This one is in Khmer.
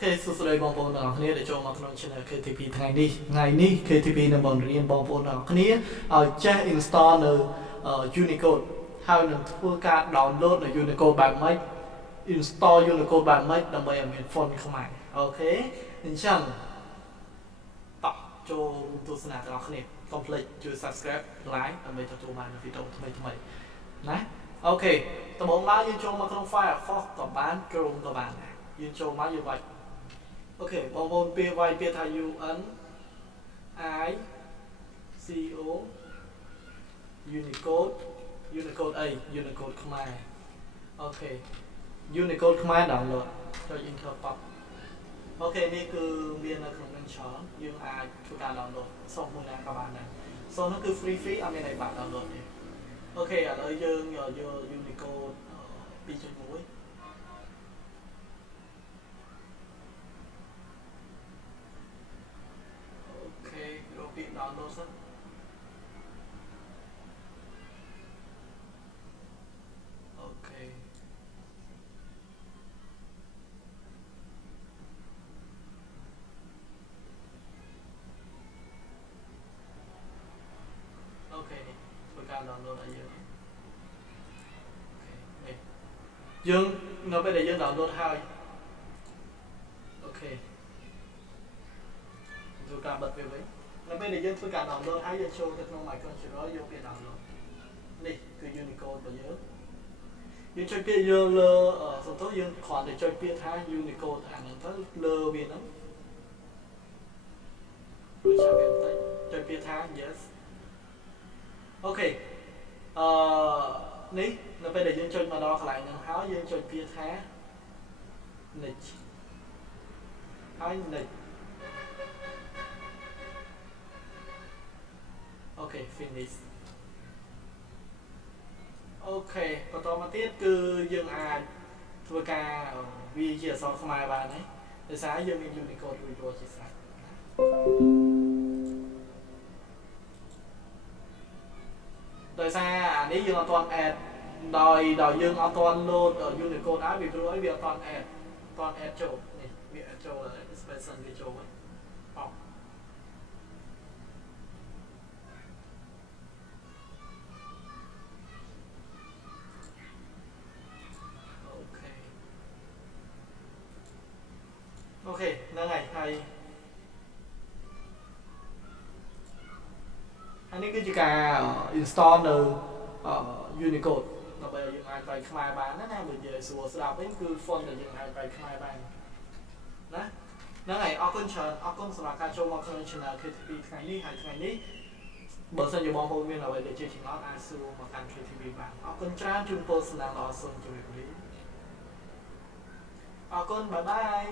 Okay សួស្តីបងប្អូនទាំងអស់គ្នាដែលចូលមកក្នុង channel KTP ថ្ងៃនេះ KTP នឹងបង្រៀនបងប្អូនទាំងអស់គ្នាឲ្យចេះ install នៅ unicode ហើយនឹងធ្វើការ download នៅ unicode បែបម៉េច install unicode បែបម៉េចដើម្បីឲ្យមាន font ខ្មែរអូខេអញ្ចឹងតោះចូលទស្សនាទាំងអស់គ្នា complete ជួយ subscribe like ដើម្បីទទួលបានវីដេអូថ្មីណាអូខេដំបូងឡើយយើងចូលមកក្នុង Firefox ក៏បាន Chrome ក៏បានដែរយើងចូលមកយើងវាយអូខេបងប្អូនពេលវាយពាក្យថា unicode អី unicode ខ្មែរអូខេ unicode ខ្មែរ download ចុច enter ប៉ប់អូខេនេះគឺមាននៅក្នុងនឹងច្រើនយើងអាចធ្វើការ download សូមមួយណាក៏បានដែរសូមនោះគឺ free អត់មានអីបាក់ download ទេអូខេឥឡូវយើងយក unicode 2.1download សិនអូខេអូខេនេះធ្វើការ download ឲ្យយើងអូខេនេះយើងនៅពេលដែលយើង download ហើយអូខេធ្វើការបិទវាវិញនៅពេលដែលយើងធ្វើការ download ហើយយើងចូលទៅក្នុង microcontroller យកពាក្យ download នេះគឺ unicode របស់យើងចុចពាក្យយើងលើសំទោសយើងគ្រាន់តែចុចពាក្យថា unicode អាហ្នឹងទៅលើវាហ្នឹងរួចចាំវាបន្តិចចុចពាក្យថា yes អូខេនេះនៅពេលដែលយើងចុចមកដល់កន្លែងហ្នឹងហើយយើងចុចពាក្យថា next ហើយ nextអូខេ finish អូខេបន្តមកទៀតគឺយើងអាចធ្វើការវាជាអក្សរខ្មែរបានហើយដោយសារយើងមាន unicode រួចរាល់ជាស្រេចដោយសារអានេះយើងអត់ទាន់ add ដោយយើងអត់ទាន់ load unicode ហើយវាព្រោះអីវាអត់ទាន់ add ចូលនេះវា add ចូល expression វាចូលហើយអូខេហ្នឹងហើយនេះគឺជាការ install នៅ unicode ដើម្បីយើងអាចបែកខ្មែរបានណាបើនិយាយស្រួលស្ដាប់វិញគឺ font ដែលយើងអាចបែកខ្មែរបានណាហ្នឹងហើយអរគុណច្រើនអរគុណសម្រាប់ការចូលមកក្នុង channel KTP ថ្ងៃនេះហើយថ្ងៃនេះបើសិនជាបងប្អូនមានអ្វីដែលជាចំណត់អាចសួរមកកាន់ KTP បានអរគុណច្រើនជូនពរសំណាងល្អសូមជម្រាបលាអរគុណបាយបាយ